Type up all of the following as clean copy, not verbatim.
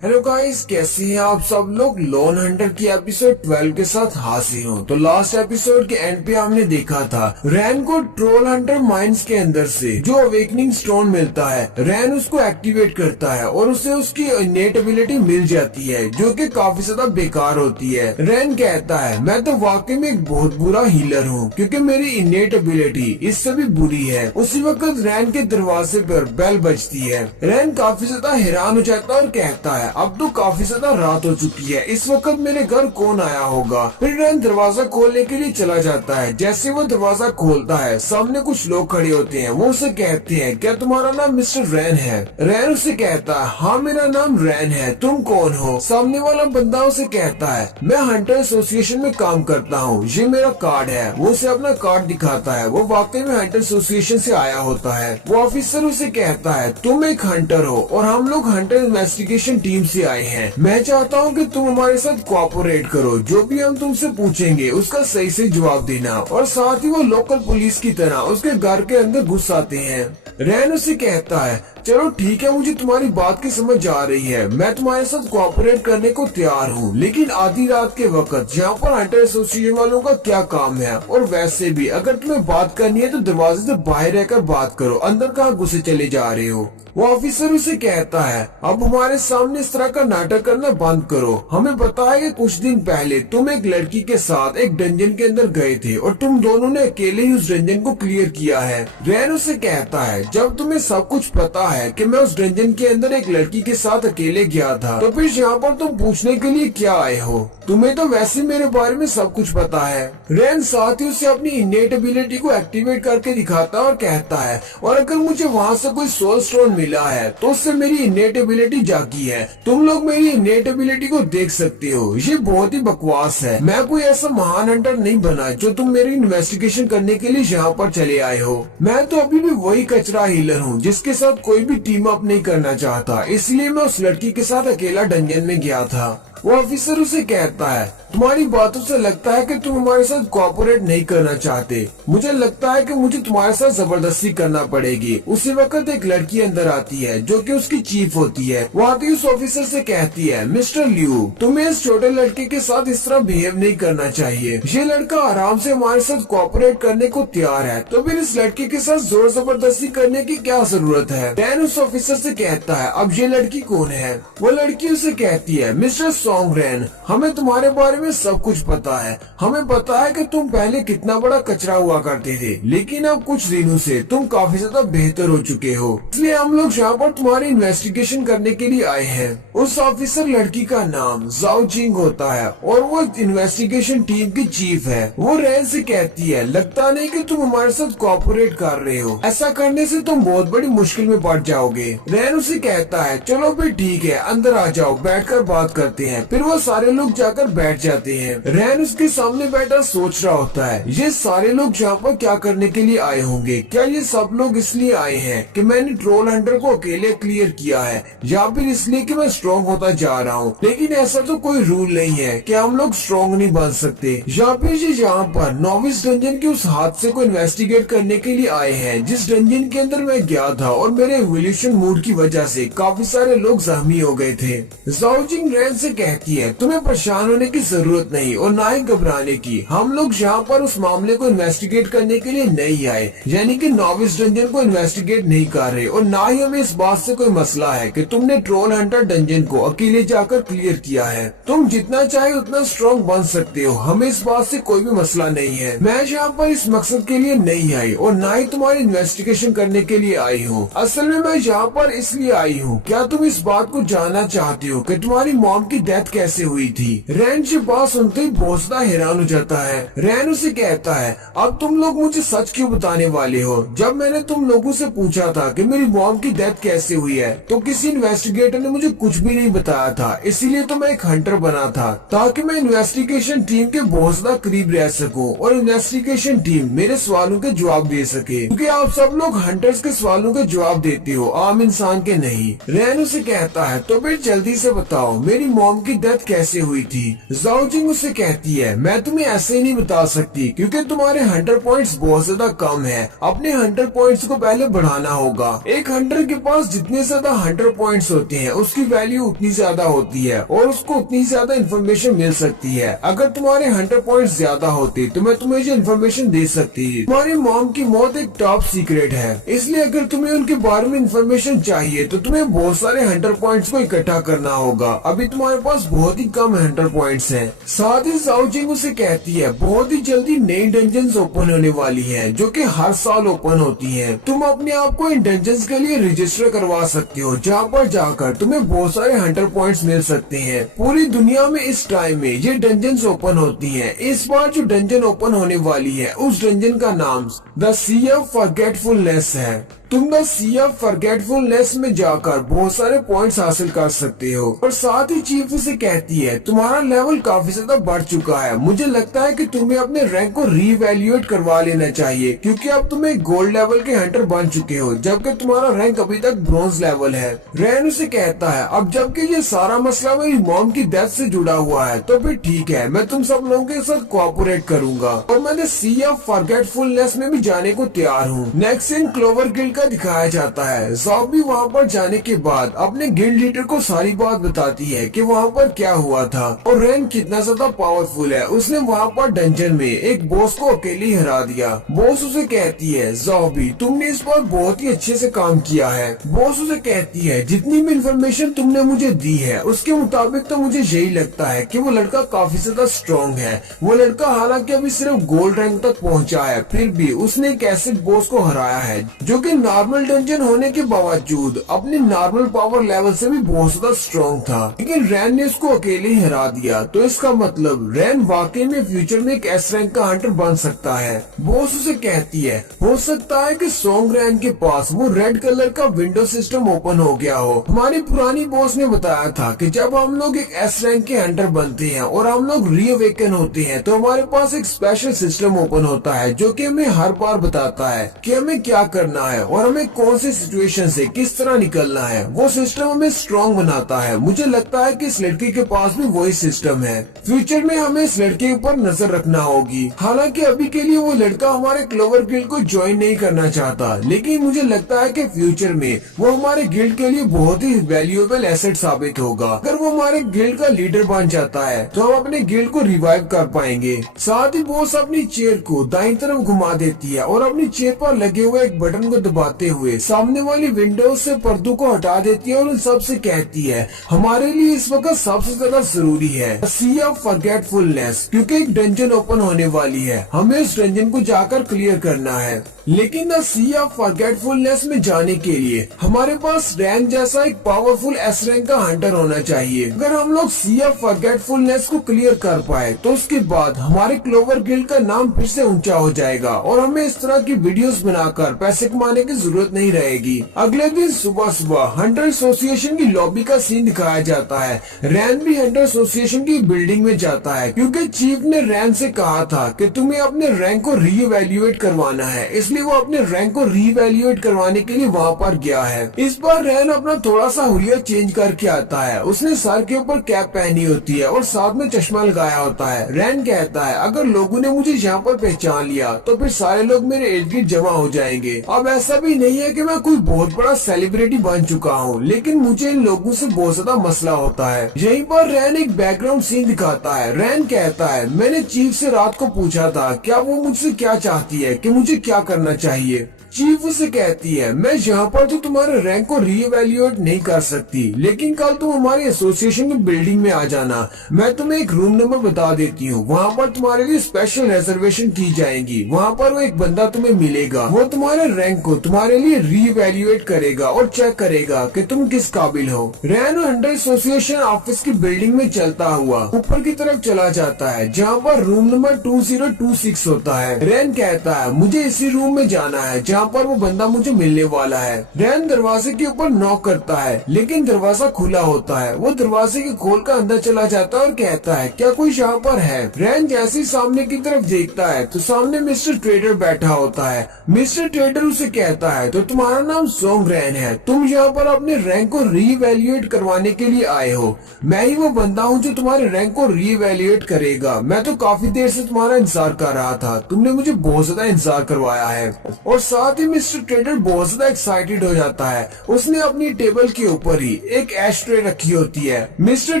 Hello guys, कैसे हैं आप सब लोग। लोन हंटर की एपिसोड 12 के साथ हाजिर हूँ। तो लास्ट एपिसोड के एंड पे हमने देखा था रैन को ट्रोल हंटर माइंस के अंदर से जो अवेकनिंग स्टोन मिलता है, रैन उसको एक्टिवेट करता है और उसे उसकी इनेट एबिलिटी मिल जाती है जो कि काफी ज्यादा बेकार होती है। रैन कहता है मैं तो वाकई में एक बहुत बुरा हीलर हूँ क्योंकि मेरी इनेट एबिलिटी इससे भी बुरी है। उसी वक्त रैन के दरवाजे पर बेल बजती है। रैन काफी ज्यादा हैरान हो जाता है और कहता है अब तो काफी ज्यादा रात हो चुकी है, इस वक्त मेरे घर कौन आया होगा। फिर रैन दरवाजा खोलने के लिए चला जाता है। जैसे वो दरवाजा खोलता है सामने कुछ लोग खड़े होते हैं। वो उसे कहते हैं क्या तुम्हारा नाम मिस्टर रैन है। रैन उसे कहता है हाँ मेरा नाम रैन है, तुम कौन हो। सामने वाला बंदा उसे कहता है मैं हंटर एसोसिएशन में काम करता हूँ, ये मेरा कार्ड है। वो उसे अपना कार्ड दिखाता है। वो वाकई में हंटर एसोसिएशन से आया होता है। वो ऑफिसर उसे कहता है तुम एक हंटर हो और हम लोग हंटर इन्वेस्टिगेशन टीम से आए हैं। मैं चाहता हूँ कि तुम हमारे साथ कोऑपरेट करो, जो भी हम तुमसे पूछेंगे उसका सही से जवाब देना। और साथ ही वो लोकल पुलिस की तरह उसके घर के अंदर घुस आते हैं। रैन उसे कहता है चलो ठीक है, मुझे तुम्हारी बात की समझ आ रही है, मैं तुम्हारे साथ कोऑपरेट करने को तैयार हूँ, लेकिन आधी रात के वक्त यहाँ पर हंटर एसोसिएशन वालों का क्या काम है। और वैसे भी अगर तुम्हें बात करनी है तो दरवाजे से बाहर रहकर बात करो, अंदर कहाँ घुसे चले जा रहे हो। वो ऑफिसर उसे कहता है अब हमारे सामने इस तरह का नाटक करना बंद करो। हमें पता है कि कुछ दिन पहले तुम एक लड़की के साथ एक डंजन के अंदर गए थे और तुम दोनों ने अकेले ही उस डंजन को क्लियर किया है। रैन उसे कहता है जब तुम्हें सब कुछ पता है कि मैं उस डंजन के अंदर एक लड़की के साथ अकेले गया था, तो फिर यहाँ पर तुम पूछने के लिए क्या आए हो। तुम्हें तो वैसे मेरे बारे में सब कुछ पता है। रैन साथ ही उसे अपनी इनेट एबिलिटी को एक्टिवेट करके दिखाता है और कहता है और अगर मुझे वहाँ से कोई सोल स्टोन मिला है तो उससे मेरी इनेट एबिलिटी जागी है। तुम लोग मेरी इनेट एबिलिटी को देख सकते हो। ये बहुत ही बकवास है। मैं कोई ऐसा महान हंटर नहीं बना जो तुम मेरी इन्वेस्टिगेशन करने के लिए यहाँ पर चले आए हो। मैं तो अभी भी वही कचरा हीलर हूँ जिसके साथ कोई भी टीम अप नहीं करना चाहता, इसलिए मैं उस लड़की के साथ अकेला डंजन में गया था। वो ऑफिसर उसे कहता है तुम्हारी बातों से लगता है कि तुम हमारे साथ कोऑपरेट नहीं करना चाहते। मुझे लगता है कि मुझे तुम्हारे साथ जबरदस्ती करना पड़ेगी। उसी वक्त एक लड़की अंदर आती है जो कि उसकी चीफ होती है। वो आती उस ऑफिसर से कहती है मिस्टर लियू तुम्हें इस छोटे लड़के के साथ इस तरह बिहेव नहीं करना चाहिए। ये लड़का आराम से हमारे साथ कोऑपरेट करने को तैयार है, तो फिर इस लड़के के साथ जोर जबरदस्ती करने की क्या जरूरत है। डैन उस ऑफिसर से कहता है अब ये लड़की कौन है। वो लड़की उसे कहती है मिस्टर सॉन्ग रैन, हमें तुम्हारे बारे में सब कुछ पता है। हमें पता है कि तुम पहले कितना बड़ा कचरा हुआ करते थे, लेकिन अब कुछ दिनों से तुम काफी ज्यादा बेहतर हो चुके हो, इसलिए हम लोग यहाँ पर तुम्हारी इन्वेस्टिगेशन करने के लिए आए हैं। उस ऑफिसर लड़की का नाम जाओ जिंग होता है और वो इन्वेस्टिगेशन टीम की चीफ है। वो रैन से कहती है लगता नहीं कि तुम हमारे साथ कोऑपरेट कर रहे हो, ऐसा करने से तुम बहुत बड़ी मुश्किल में पड़ जाओगे। रैन उसे कहता है चलो फिर ठीक है, अंदर आ जाओ, बैठकर बात करते हैं। फिर वो सारे लोग जाकर बैठ जाते हैं। रैन उसके सामने बैठा सोच रहा होता है ये सारे लोग यहाँ पर क्या करने के लिए आए होंगे। क्या ये सब लोग इसलिए आए हैं कि मैंने ट्रोल हंटर को अकेले क्लियर किया है, या फिर इसलिए कि मैं स्ट्रॉन्ग होता जा रहा हूँ। लेकिन ऐसा तो कोई रूल नहीं है कि हम लोग स्ट्रॉन्ग नहीं बन सकते। या फिर ये यहाँ पर नॉविस डंजन के उस हादसे को इन्वेस्टिगेट करने के लिए आए हैं जिस डंजन के अंदर मैं गया था और मेरे एवोल्यूशन मूड की वजह से काफी सारे लोग जख्मी हो गए थे। जाओजिंग रैन से कहती है तुम्हें परेशान होने की जरूरत नहीं और ना ही घबराने की। हम लोग यहाँ पर उस मामले को इन्वेस्टिगेट करने के लिए नहीं आए, यानी कि नॉविस डंजन को इन्वेस्टिगेट नहीं कर रहे, और ना ही हमें इस बात से कोई मसला है कि तुमने ट्रोल हंटर डंजन को अकेले जाकर क्लियर किया है। तुम जितना चाहे उतना स्ट्रॉन्ग बन सकते हो, हमें इस बात से कोई भी मसला नहीं है। मैं यहाँ पर इस मकसद के लिए नहीं आई और ना ही तुम्हारी इन्वेस्टिगेशन करने के लिए आई हूँ। असल में मैं यहाँ पर इसलिए आई हूँ, क्या तुम इस बात को जानना चाहते हो कि तुम्हारी मॉम की डेथ कैसे हुई थी। रैन ये बात सुनते ही बहुत ज्यादा हैरान हो जाता है। रैन उसे कहता है अब तुम लोग मुझे सच क्यों बताने वाले हो। जब मैंने तुम लोगों से पूछा था कि मेरी मॉम की डेथ कैसे हुई है तो किसी इन्वेस्टिगेटर ने मुझे कुछ भी नहीं बताया था, इसीलिए तो मैं एक हंटर बना था ताकि मैं इन्वेस्टिगेशन टीम के बहुत ज्यादा करीब रह सकूं और इन्वेस्टिगेशन टीम मेरे सवालों के जवाब दे सके, क्योंकि आप सब लोग हंटर्स के सवालों के जवाब देते हो, आम इंसान के नहीं। रैन उसे कहता है तो फिर जल्दी से बताओ मेरी मॉम की डेथ कैसे हुई थी। जाओ जिंग उसे कहती है, मैं तुम्हें ऐसे ही नहीं बता सकती क्योंकि तुम्हारे हंटर पॉइंट्स बहुत ज्यादा कम है। अपने हंटर पॉइंट्स को पहले बढ़ाना होगा। एक हंटर के पास जितने ज्यादा हंटर पॉइंट्स होते हैं उसकी वैल्यू उतनी ज्यादा होती है और उसको उतनी ज्यादा इन्फॉर्मेशन मिल सकती है। अगर तुम्हारे हंटर पॉइंट्स ज्यादा होते तो मैं तुम्हें ये इन्फॉर्मेशन दे सकती। तुम्हारी मॉम की मौत एक टॉप सीक्रेट है, इसलिए अगर तुम्हें उनके बारे में इन्फॉर्मेशन चाहिए तो तुम्हें बहुत सारे हंटर पॉइंट्स को इकट्ठा करना होगा। अभी तुम्हारे पास बहुत ही कम हंटर पॉइंट्स हैं। साथ ही जाओ जिंग उसे कहती है, बहुत ही जल्दी नई डंजन्स ओपन होने वाली हैं, जो कि हर साल ओपन होती हैं। तुम अपने आप को इन डंजन्स के लिए रजिस्टर करवा सकते हो, जहाँ पर जाकर तुम्हें बहुत सारे हंटर पॉइंट्स मिल सकते हैं। पूरी दुनिया में इस टाइम में ये डंजन्स ओपन होती हैं। इस बार जो डंजन ओपन होने वाली है उस डंजन का नाम द सी ऑफ फॉरगेटफुलनेस है। तुम द सी ऑफ फॉरगेटफुलनेस में जाकर बहुत सारे पॉइंट्स हासिल कर सकते हो। और साथ ही चीफ उसे कहती है, तुम्हारा लेवल काफी ज्यादा बढ़ चुका है, मुझे लगता है कि तुम्हें अपने रैंक को रीवैल्यूएट करवा लेना चाहिए क्योंकि अब तुम एक गोल्ड लेवल के हंटर बन चुके हो, जबकि तुम्हारा रैंक अभी तक ब्रॉन्ज लेवल है। रैन उसे कहता है, अब जबकि ये सारा मसला मेरी मॉम की डेथ से जुड़ा हुआ है तो फिर ठीक है, मैं तुम सब लोगों के साथ कोऑपरेट करूंगा और मैं सी ऑफ फॉरगेटफुलनेस में भी जाने को तैयार हूँ। नेक्स्ट सीन क्लोवर गिल्ड दिखाया जाता है। ज़ॉ भी वहाँ पर जाने के बाद अपने गिल्ड लीडर को सारी बात बताती है कि वहाँ पर क्या हुआ था और रैन कितना ज्यादा पावरफुल है। उसने वहाँ पर डंजन में एक बॉस को अकेले ही हरा दिया। बॉस उसे कहती है, ज़ॉ भी तुमने इस बार बहुत ही अच्छे से काम किया है। बॉस उसे कहती है, जितनी भी इन्फॉर्मेशन तुमने मुझे दी है उसके मुताबिक तो मुझे यही लगता है कि वो लड़का काफी ज्यादा स्ट्रॉन्ग है। वो लड़का हालांकि अभी सिर्फ गोल्ड रैंक तक पहुँचा है, फिर भी उसने एक ऐसे बॉस को हराया है जो कि नॉर्मल डंजन होने के बावजूद अपने नॉर्मल पावर लेवल से भी बहुत ज्यादा स्ट्रॉन्ग था, लेकिन रैन ने उसको अकेले ही हरा दिया। तो इसका मतलब रैन वाकई में फ्यूचर में एक एस रैंक का हंटर बन सकता है। बॉस उसे कहती है, हो सकता है कि सोंग रैन के पास वो रेड कलर का विंडो सिस्टम ओपन हो गया हो। हमारी पुरानी बॉस ने बताया था कि जब हम लोग एक एस रैंक के हंटर बनते हैं और हम लोग रीअवेकन होते हैं तो हमारे पास एक स्पेशल सिस्टम ओपन होता है जो कि हमें हर बार बताता है कि हमें क्या करना है और हमें कौन सी सिचुएशन से किस तरह निकलना है। वो सिस्टम हमें स्ट्रॉन्ग बनाता है। मुझे लगता है कि इस लड़के के पास भी वही सिस्टम है। फ्यूचर में हमें इस लड़के के ऊपर नजर रखना होगी। हालांकि अभी के लिए वो लड़का हमारे क्लोवर गिल्ड को ज्वाइन नहीं करना चाहता, लेकिन मुझे लगता है कि फ्यूचर में वो हमारे गिल्ड के लिए बहुत ही वैल्यूएबल एसेट साबित होगा। अगर वो हमारे गिल्ड का लीडर बन जाता है तो हम अपने गिल्ड को रिवाइव कर पाएंगे। साथ ही बॉस अपनी चेयर को दाईं तरफ घुमा देती है और अपनी चेयर पर लगे हुए एक बटन को दबाते हुए सामने वाली विंडोज से पर्दों को हटा देती है और उन सबसे कहती है, हमारे लिए इस वक्त सबसे ज्यादा जरूरी है सी ऑफ फॉरगेटफुलनेस, क्योंकि एक डंजन ओपन होने वाली है। हमें उस डंजन को जाकर क्लियर करना है। लेकिन द सी ऑफ फॉरगेटफुलनेस में जाने के लिए हमारे पास रैन जैसा एक पावरफुल एस रैंक का हंटर होना चाहिए। अगर हम लोग सी ऑफ फॉरगेटफुलनेस को क्लियर कर पाए तो उसके बाद हमारे क्लोवर गिल्ड का नाम फिर से ऊंचा हो जाएगा और हमें इस तरह की वीडियोस बनाकर पैसे कमाने की जरूरत नहीं रहेगी। अगले दिन सुबह सुबह हंटर एसोसिएशन की लॉबी का सीन दिखाया जाता है। रैन भी हंटर एसोसिएशन की बिल्डिंग में जाता है क्योंकि चीफ ने रैन से कहा था कि तुम्हें अपने रैंक को रीवैल्यूएट करवाना है, इसलिए वो अपने रैंक को रीवैल्यूएट करवाने के लिए वहाँ पर गया है। इस बार रैन अपना थोड़ा सा हुलिया चेंज करके आता है। उसने सर के ऊपर कैप पहनी होती है और साथ में चश्मा लगाया होता है। रैन कहता है, अगर लोगों ने मुझे यहाँ पर पहचान लिया तो फिर सारे लोग मेरे इर्द गिर्द जमा हो जाएंगे। अब ऐसा भी नहीं है कि मैं कोई बहुत बड़ा सेलिब्रिटी बन चुका हूँ, लेकिन मुझे इन लोगों से बहुत ज्यादा मसला होता है। यहीं पर रैन एक बैकग्राउंड सीन दिखाता है। रैन कहता है, मैंने चीफ से रात को पूछा था क्या वो मुझसे क्या चाहती है, कि मुझे क्या करना चाहिए। चीफ उसे कहती है, मैं यहाँ पर तो तुम्हारे रैंक को रीवैल्यूएट नहीं कर सकती, लेकिन कल तुम हमारी एसोसिएशन की बिल्डिंग में आ जाना। मैं तुम्हें एक रूम नंबर बता देती हूँ, वहाँ पर तुम्हारे लिए स्पेशल रिजर्वेशन की जाएगी। वहाँ पर वो एक बंदा तुम्हें मिलेगा, वो तुम्हारे रैंक को तुम्हारे लिए रीवैल्यूएट करेगा और चेक करेगा कि तुम किस काबिल हो। रैन हंटर एसोसिएशन ऑफिस की बिल्डिंग में चलता हुआ ऊपर की तरफ चला जाता है, जहाँ पर रूम नंबर 2026 होता है। रैन कहता है, मुझे इसी रूम में जाना है जहाँ पर वो बंदा मुझे मिलने वाला है। रैन दरवाजे के ऊपर नॉक करता है, लेकिन दरवाजा खुला होता है। वो दरवाजे के खोल कर अंदर चला जाता है और कहता है, क्या कोई यहाँ पर है। रैन जैसे ही सामने की तरफ देखता है तो सामने मिस्टर ट्रेडर बैठा होता है। मिस्टर ट्रेडर उसे कहता कहता है तो तुम्हारा नाम सोंग रैन है, तुम यहाँ पर अपने रैंक को रीवैल्यूएट करवाने के लिए आए हो। मैं ही वो बंदा हूँ जो तुम्हारे रैंक को रीवैल्यूएट करेगा। मैं तो काफी देर से तुम्हारा इंतजार कर रहा था, तुमने मुझे बहुत ज्यादा इंतजार करवाया है। और साथ ही मिस्टर ट्रेडर बहुत ज्यादा एक्साइटेड हो जाता है। उसने अपनी टेबल के ऊपर ही एक एश ट्रे रखी होती है। मिस्टर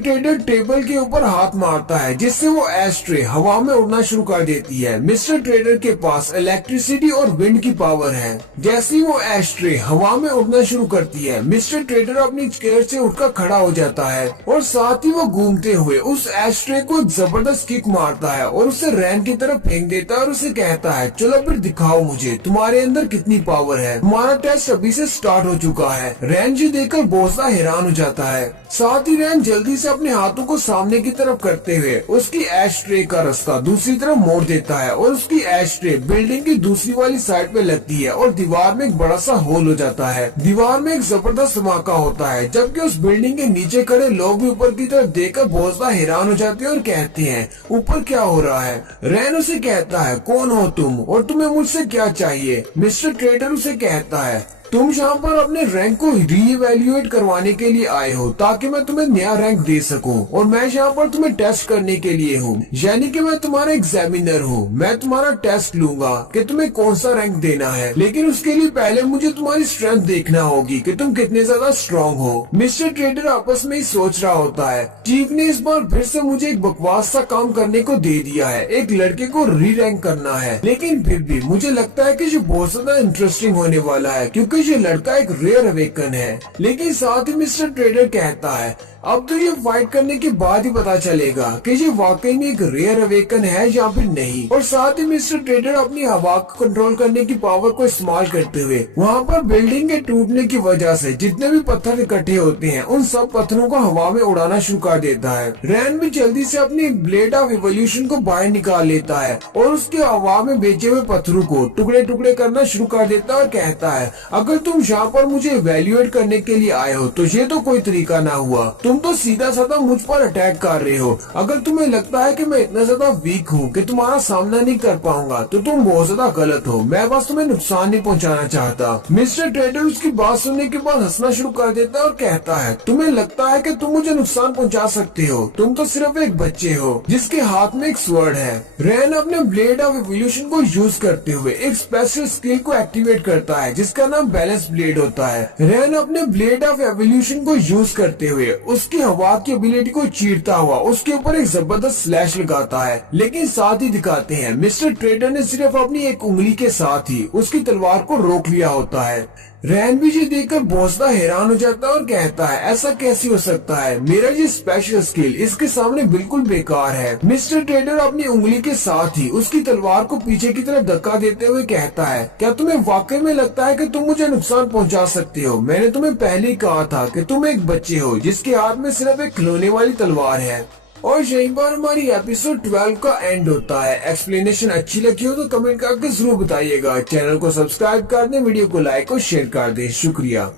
ट्रेडर टेबल के ऊपर हाथ मारता है जिससे वो एश ट्रे हवा में उड़ना शुरू कर देती है। मिस्टर ट्रेडर के पास इलेक्ट्रिसिटी और विंड की पावर है। जैसे ही वो एश ट्रे हवा में उड़ना शुरू करती है, मिस्टर ट्रेडर अपनी चेयर से उठकर खड़ा हो जाता है और साथ ही वो घूमते हुए उस एश ट्रे को जबरदस्त किक मारता है और उसे रैन की तरफ फेंक देता है और उसे कहता है चलो फिर दिखाओ मुझे तुम्हारे अंदर कितनी पावर है, तुम्हारा टेस्ट अभी से स्टार्ट हो चुका है। रैन जी देखकर बहुत सा हैरान हो जाता है। साथ ही रैन जल्दी से अपने हाथों को सामने की तरफ करते हुए उसकी एश ट्रे का रास्ता दूसरी तरफ मोड़ देता है और उसकी एश ट्रे बिल्डिंग की दूसरी वाली साइड पे लगती है और दीवार में एक बड़ा सा होल हो जाता है। दीवार में एक जबरदस्त धमाका होता है, जबकि उस बिल्डिंग के नीचे खड़े लोग भी ऊपर की तरफ देखकर बहुत ज्यादा हैरान हो जाते हैं और कहते हैं ऊपर क्या हो रहा है। रैन उसे कहता है कौन हो तुम और तुम्हें मुझसे क्या चाहिए। मिस्टर ट्रेडर उसे कहता है तुम यहाँ पर अपने रैंक को रीइवैल्यूएट करवाने के लिए आए हो ताकि मैं तुम्हें नया रैंक दे सकूं और मैं यहाँ पर तुम्हें टेस्ट करने के लिए हूँ, यानी कि मैं तुम्हारा एग्जामिनर हूँ। मैं तुम्हारा टेस्ट लूंगा कि तुम्हें कौन सा रैंक देना है, लेकिन उसके लिए पहले मुझे तुम्हारी स्ट्रेंथ देखना होगी कि तुम कितने ज्यादा स्ट्रॉन्ग हो। मिस्टर ट्रेडर आपस में ही सोच रहा होता है चीफ ने इस बार फिर से मुझे एक बकवास सा काम करने को दे दिया है, एक लड़के को री रैंक करना है, लेकिन फिर भी मुझे लगता है कि ये बहुत ज्यादा इंटरेस्टिंग होने वाला है क्योंकि ये लड़का एक रेयर अवेकन है। लेकिन साथ ही मिस्टर ट्रेडर कहता है अब तो ये फाइट करने के बाद ही पता चलेगा कि ये वाकई में एक रेयर अवेकन है या फिर नहीं। और साथ ही मिस्टर ट्रेडर अपनी हवा को कंट्रोल करने की पावर को इस्तेमाल करते हुए वहाँ पर बिल्डिंग के टूटने की वजह से जितने भी पत्थर इकट्ठे होते हैं उन सब पत्थरों को हवा में उड़ाना शुरू कर देता है। रैन भी जल्दी से अपनी ब्लेड ऑफ इवोल्यूशन को बाहर निकाल लेता है और उसके हवा में बेचे हुए पत्थरों को टुकड़े टुकड़े करना शुरू कर देता है और कहता है अगर तुम यहाँ पर मुझे इवैल्यूएट करने के लिए आए हो तो ये तो कोई तरीका ना हुआ, तुम तो सीधा साधा मुझ पर अटैक कर रहे हो। अगर तुम्हें लगता है कि मैं इतना ज्यादा वीक हूँ कि तुम्हारा सामना नहीं कर पाऊंगा तो तुम बहुत ज्यादा गलत हो, मैं बस तुम्हें नुकसान नहीं पहुँचाना चाहता। मिस्टर ट्रेडर उसकी बात सुनने के बाद हंसना शुरू कर देता है और कहता है तुम्हें लगता है कि तुम मुझे नुकसान पहुँचा सकते हो, तुम तो सिर्फ एक बच्चे हो जिसके हाथ में एक स्वर्ड है। रैन अपने ब्लेड ऑफ इवोल्यूशन को यूज करते हुए एक स्पेशल स्किल को एक्टिवेट करता है जिसका नाम बैलेंस ब्लेड होता है। रैन अपने ब्लेड ऑफ एवोल्यूशन को यूज करते हुए उसकी हवा की एबिलिटी को चीरता हुआ उसके ऊपर एक जबरदस्त स्लैश लगाता है, लेकिन साथ ही दिखाते हैं मिस्टर ट्रेडर ने सिर्फ अपनी एक उंगली के साथ ही उसकी तलवार को रोक लिया होता है। रैन भी ये देखकर बहुत ज्यादा हैरान हो जाता है और कहता है ऐसा कैसे हो सकता है, मेरा ये स्पेशल स्किल इसके सामने बिल्कुल बेकार है। मिस्टर ट्रेडर अपनी उंगली के साथ ही उसकी तलवार को पीछे की तरफ धक्का देते हुए कहता है क्या तुम्हें वाकई में लगता है कि तुम मुझे नुकसान पहुंचा सकते हो? मैंने तुम्हें पहले ही कहा था कि तुम एक बच्चे हो जिसके हाथ में सिर्फ एक खिलौने वाली तलवार है। और यहीं पर हमारी एपिसोड 12 का एंड होता है। एक्सप्लेनेशन अच्छी लगी हो तो कमेंट करके जरूर बताइएगा। चैनल को सब्सक्राइब कर दें, वीडियो को लाइक और शेयर कर दें। शुक्रिया।